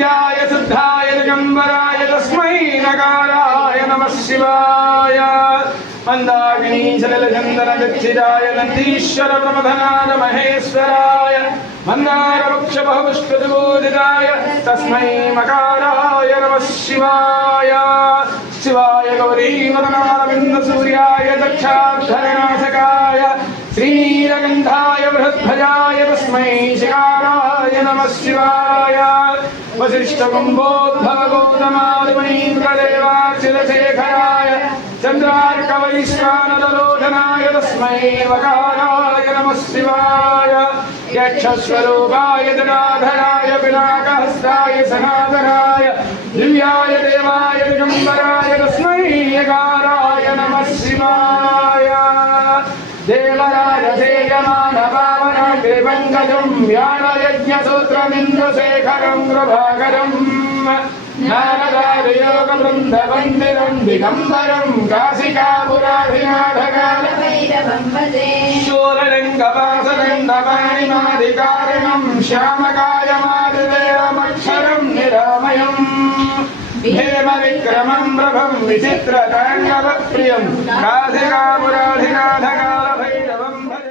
नित्याय शुद्धाय दिगंबराय तस्मै नकाराय नमः शिवाय मंदाकिनी सलिलचंदन दक्षिदाय नंदीश्वर प्रमथनाद महेश्वराय मंदार वृक्ष बहुपुष्पदिबोधिताय तस्मै मकाराय नमः शिवाय शिवाय गौरी वदनारविंद सूर्याय दक्षाक्षरनाशकाय श्रीनीलकंठाय बृहद्भजाय तस्मै शिकाराय नमः शिवाय वसिष्ठकुम्भोद्भवगौतमादिमणीन्द्रदेवार्चितशेखराय चन्द्रार्कवैश्वानरलोचनाय तस्मै वकाराय नमः शिवाय यक्षस्वरूपाय जटाधराय पिनाकहस्ताय सनातनाय दिव्याय देवाय दिगंबराय तस्मै यकाराय नमः शिवाय देवराजसेयमानपावनाग्रिपङ्कजं व्यानयज्ञसूत्रमिन्द्रशेखरं प्रभाकरं नारदादियोगवृन्दवन्दिनं दिगम्बरं काशिकापुराधिनाथकालभैरवं भजे शूरलिङ्गवासदण्डपाणिमाधिकारिणं श्यामकायमादिदेवमक्षरं निरामयम् हेमविक्रमं प्रभं विचित्रताण्डवप्रियं काशिकापुराधिनाथकालभैरवं भजे।